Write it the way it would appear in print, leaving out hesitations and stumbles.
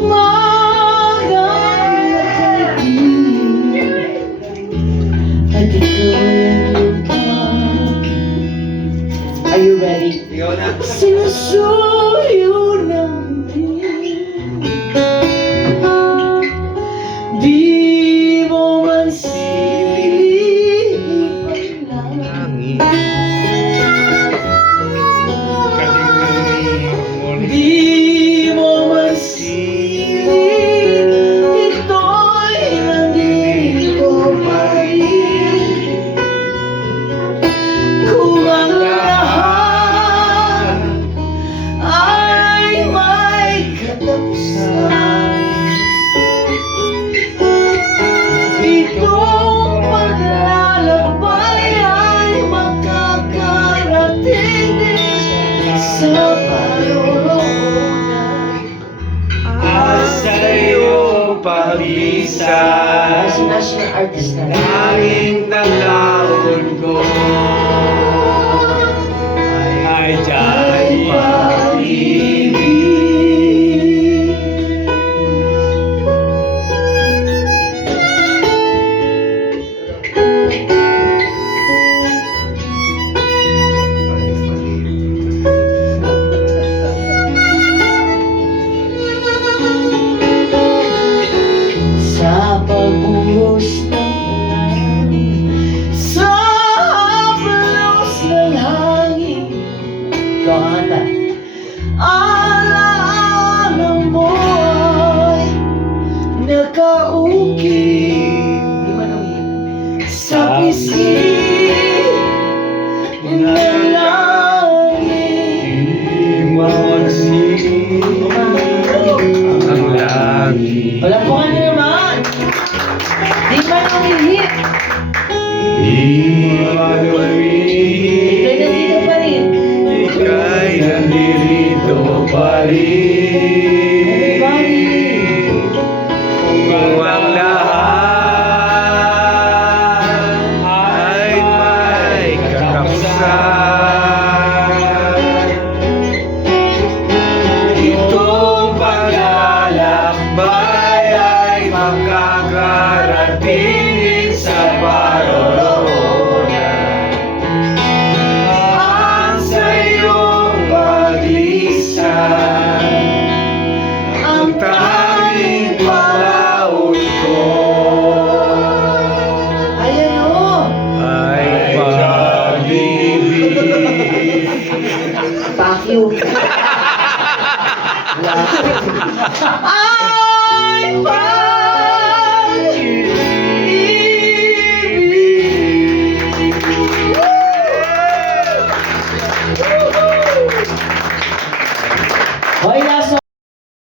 umagang nakalimutan at ikaw ay Are you ready? Ikaw na. Sinusuyo ng di mo man silipan lang. Di mo man silip, ito'y nandito pa rin. Kung ang lahat ay may katapusan, itong paglalakbay ay makakarating din sa paroroonan. Sa iyong paglisan, Si national artist na. langit ng laon ko ay dyan pag-ibig. Sa pagbuhos ng ulan, sa haplos ng hangin, ikaw ang kanta. Alaala mo'y nakaukit sa pisngi ng langit. Di magsing ang langit, Wala po ka na naman. Di man umihip. di maluwin. Ika'y nandito pa rin. Ika'y nandito pa rin. Kung ang lahat ay may katapusan, itong paglalakbay ay makakarating sa paroroonan. Sa iyong paglisan, ang tanging palaon ko Ayan o. ay pag-ibig. Fuck you. Wala. Ay,